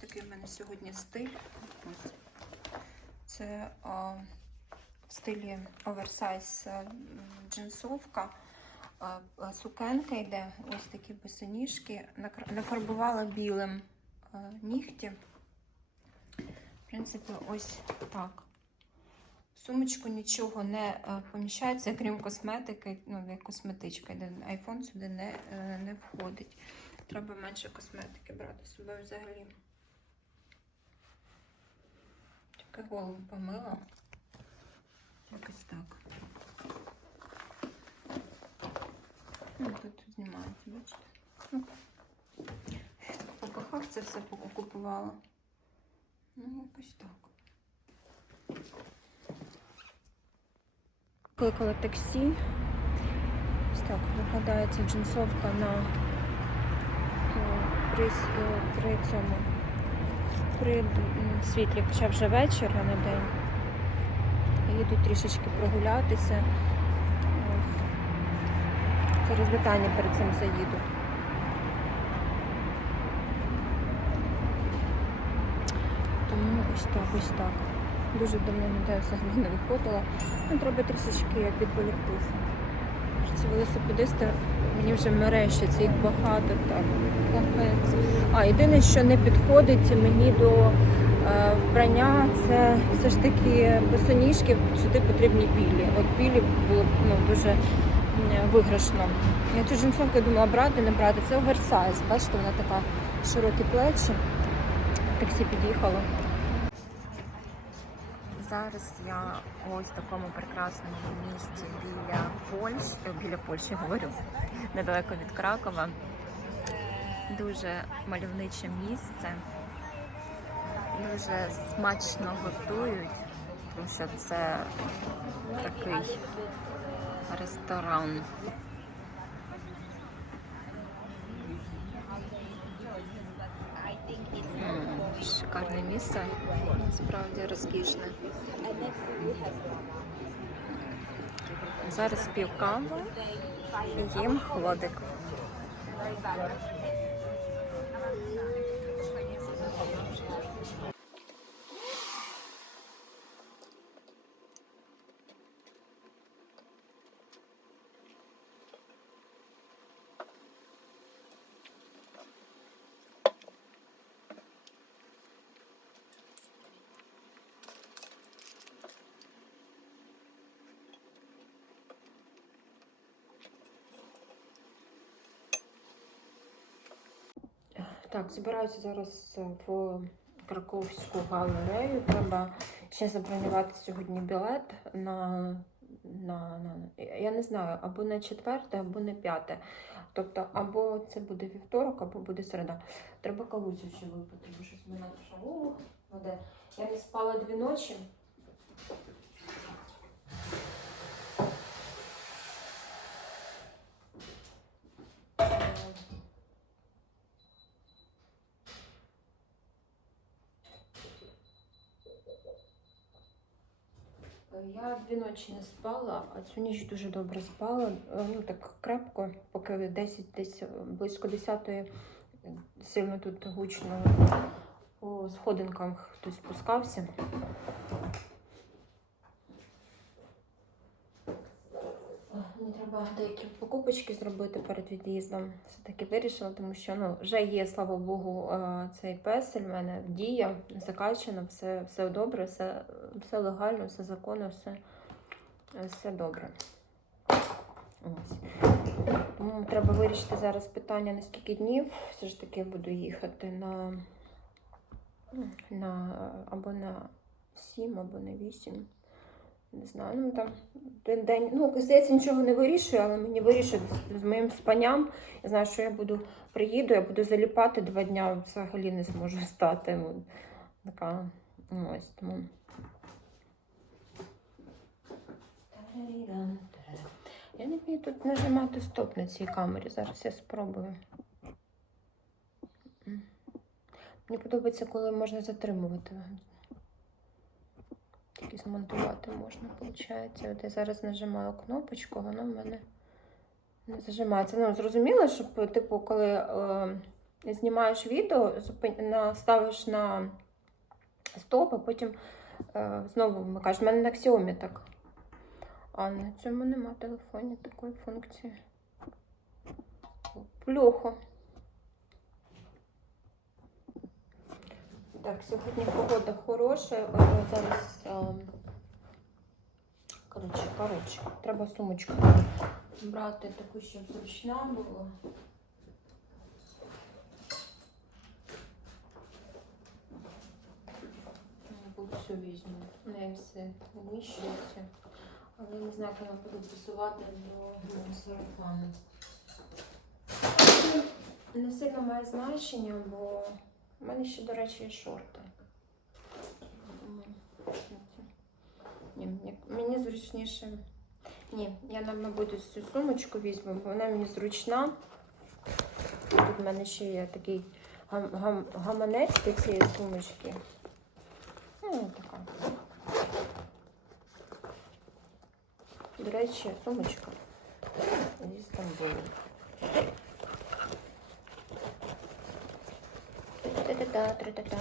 такий в мене сьогодні стиль. Ось. Це а, в стилі оверсайз джинсовка. А, а, Сукенка йде, ось такі босоніжки. Нафарбувала білим нігті. В принципі, ось так. В сумочку нічого не е, поміщається, крім косметики, ну, як косметичка, йде. айфон сюди не, е, не входить. Треба менше косметики брати з собою взагалі. Тільки голову помила. Якось так. Ну, тут знімається, бачите? Ну, по пахах це все купувала. Ну, якось так. Кликала таксі. Ось так виглядає ця джинсовка на е, при, е, при цьому при світлі, хоча вже вечір, а не день. Їду трішечки прогулятися. Ось. До Тані перед цим заїду. Тому ось так, ось так. Дуже давно ніде взагалі не виходила. Ну, треба трішечки як відволіктися. Ці велосипедисти мені вже мерещаться, їх багато так. Капець. А єдине, що не підходить мені до е, вбрання, це все ж таки босоніжки, сюди потрібні білі. От білі було ну, дуже виграшно. Я цю джинсовку думала брати, не брати. Це оверсайз. Бачите, вона така широкі плечі. Таксі під'їхало. Зараз я ось в такому прекрасному місті біля Польщі, е, біля Польщі говорю, недалеко від Кракова. Дуже мальовниче місце. Дуже смачно готують, тому що це такий ресторан. Шикарне місце, справді розкішне. Зараз пів каву і їм холодик. Так, збираюся зараз в Краковську галерею. Треба ще забронювати сьогодні білет на, на, на я не знаю, або на четверте, або на п'яте. Тобто, або це буде вівторок, або буде середа. Треба кавусю ще випити, бо щось мене шалу веде. Я не спала дві ночі. Я дві ночі не спала, а цю ніч дуже добре спала. Е, Ну так крепко, поки 10, десь близько 10-ї сильно тут гучно по сходинкам хтось спускався. Е, Мені треба деякі покупочки зробити перед від'їздом. Все-таки вирішила, тому що ну, вже є, слава Богу, е, цей песель в мене дія, закачана, все, все добре, все, все легально, все законно, все, все добре. Тому треба вирішити зараз питання на скільки днів. Все ж таки буду їхати на, на або на 7, або на 8. Не знаю, ну там день, день. Ну, здається, нічого не вирішує, але мені вирішує з, з моїм спанням. Я знаю, що я буду приїду, я буду заліпати два дня, взагалі не зможу встати. Ну, Така ну, ось тому. Я не вмію тут нажимати стоп на цій камері. Зараз я спробую. Мені подобається, коли можна затримувати. Тільки змонтувати можна, виходить. От я зараз нажимаю кнопочку, воно в мене не зажимається. Ну, зрозуміло, щоб, типу, коли е, знімаєш відео, ставиш на стоп, а потім е, знову вмикаєш. У мене на Xiaomi так. А на цьому нема телефоні такої функції. Плохо. Так, сьогодні погода хороша. е, Зараз. е, Коротше, коротше, треба сумочку брати таку, щоб зручна була. Все візьму. В неї все вміщується. Але не знаю, як вона буде пасувати до сарафану. Не сильно має значення, бо в мене ще, до речі, є шорти. Ні, мені- зручніше. Ні, я нам, мабуть, цю сумочку візьму, бо вона мені зручна. Тут в мене ще є такий гам- гам- гаманець до цієї сумочки. Ну, така. До речі, сумочка зі Стамбулу. Та-та-та, тра-та-та.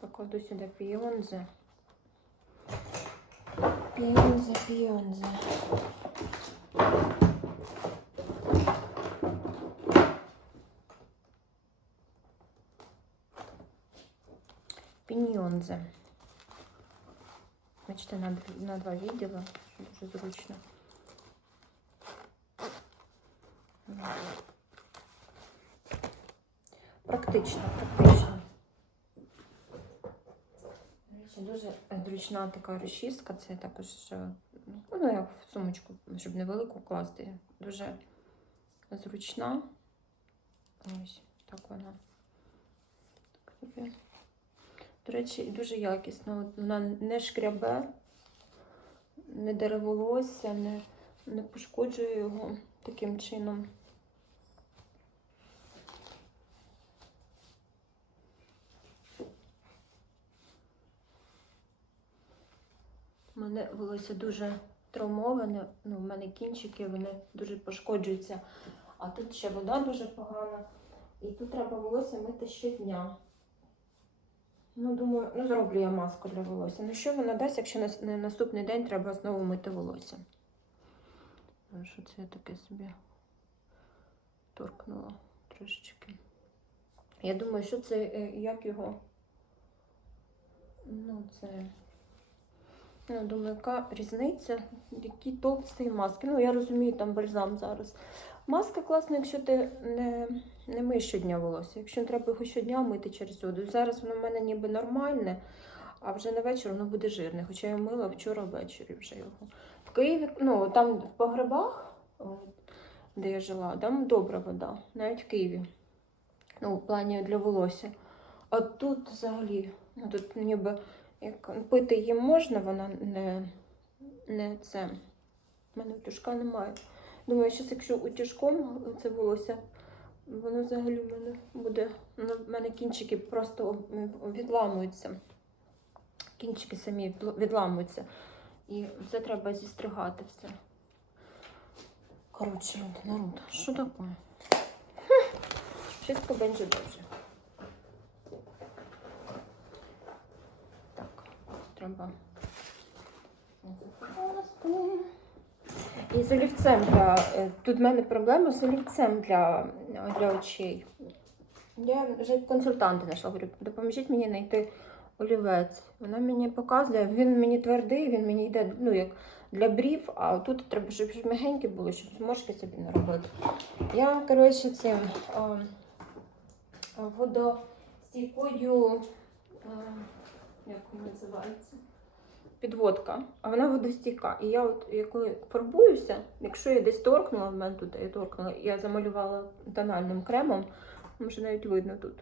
Покладу сюди піонзи. Піонзи, піонзи. Піньйонзи. Бачите, на, дв- на два відділа, щоб дуже зручно. Практично, практично. Дуже зручна така розчистка. Це також, е, ну, як в сумочку, щоб невелику класти. Дуже зручна. Ось так вона. До речі, дуже якісна. Вона не шкрябе, не дере волосся, не, не пошкоджує його таким чином. Мене волосся дуже травмоване, ну, в мене кінчики, вони дуже пошкоджуються. А тут ще вода дуже погана. І тут треба волосся мити щодня. Ну, думаю, ну зроблю я маску для волосся. Ну що вона дасть, якщо на, на наступний день треба знову мити волосся? Що це я таке собі торкнула трошечки. Я думаю, що це, е, як його. Ну, це. Ну, думаю, яка різниця? Які толк маски? Ну, я розумію, там бальзам зараз. Маска класна, якщо ти не, не миєш щодня волосся. Якщо треба його щодня мити через воду. Зараз воно в мене ніби нормальне, а вже на вечір воно буде жирне. Хоча я мила вчора ввечері вже його. В Києві, ну там в погребах, де я жила, там добра вода, навіть в Києві. Ну, в плані для волосся. А тут взагалі, ну тут ніби як пити її можна, вона не, не це. У мене утюжка немає. Думаю, що якщо утюжком це волосся, воно взагалі в мене буде. В мене кінчики просто відламуються. Кінчики самі відламуються. І це треба зістригати все. Коротше, народ, що таке? Wszystko będzie dobrze. Так, треба. І з олівцем для. е, Тут в мене проблема з олівцем для, для очей. Я вже консультанта знайшла, говорю, допоможіть мені знайти олівець. Вона мені показує, він мені твердий, він мені йде ну, як для брів, а тут треба, щоб м'ягеньке було, щоб зморшки собі не робити. Я, коротше, цим а, водостійкою, а, як вона називається? Підводка, а вона водостійка. І я от я коли фарбуюся, якщо я десь торкнула, в мене тут я торкнула, я замалювала тональним кремом, може навіть видно тут.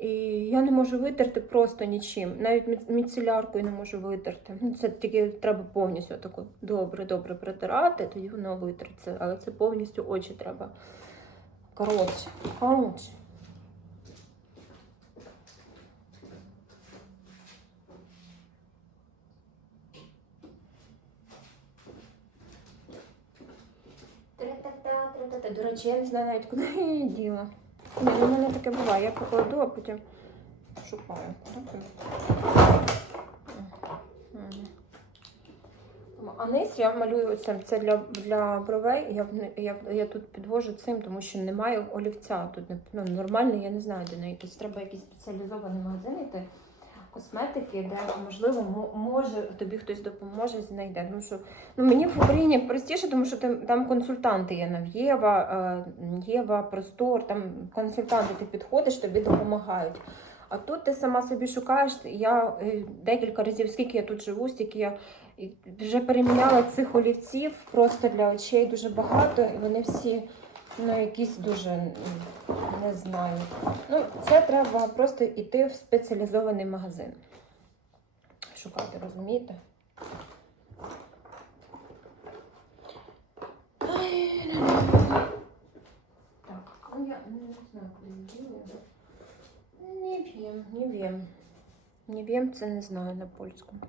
І я не можу витерти просто нічим. Навіть міцеляркою не можу витерти. Ну, Це тільки треба повністю тако добре, добре протирати, тоді воно витриться. Але це повністю очі треба. Коротше, коротше. До речі, я не знаю навіть, куди я її діла. Ні, ну в мене таке буває. Я покладу, а потім шукаю. А низ я малюю цим. Це для, для бровей. Я, я, я тут підвожу цим, тому що немає олівця. Тут ну, нормально, я не знаю, де неї. Тобто треба якийсь спеціалізований магазин йти. Косметики, де можливо може тобі хтось допоможе, знайде. Ну що ну мені в Україні простіше, тому що там, там консультанти є Нав'єва, е, Єва, Простор, там консультанти ти підходиш, тобі допомагають. А тут ти сама собі шукаєш. Я е, декілька разів, скільки я тут живу, стільки я вже переміняла цих олівців просто для очей дуже багато, і вони всі ну, якісь дуже не знаю. Ну, це треба просто йти в спеціалізований магазин. Шукати, розумієте? Так, ну я не знаю, куди. Не в'єм, не в'єм. Не в'єм, це не знаю на польському.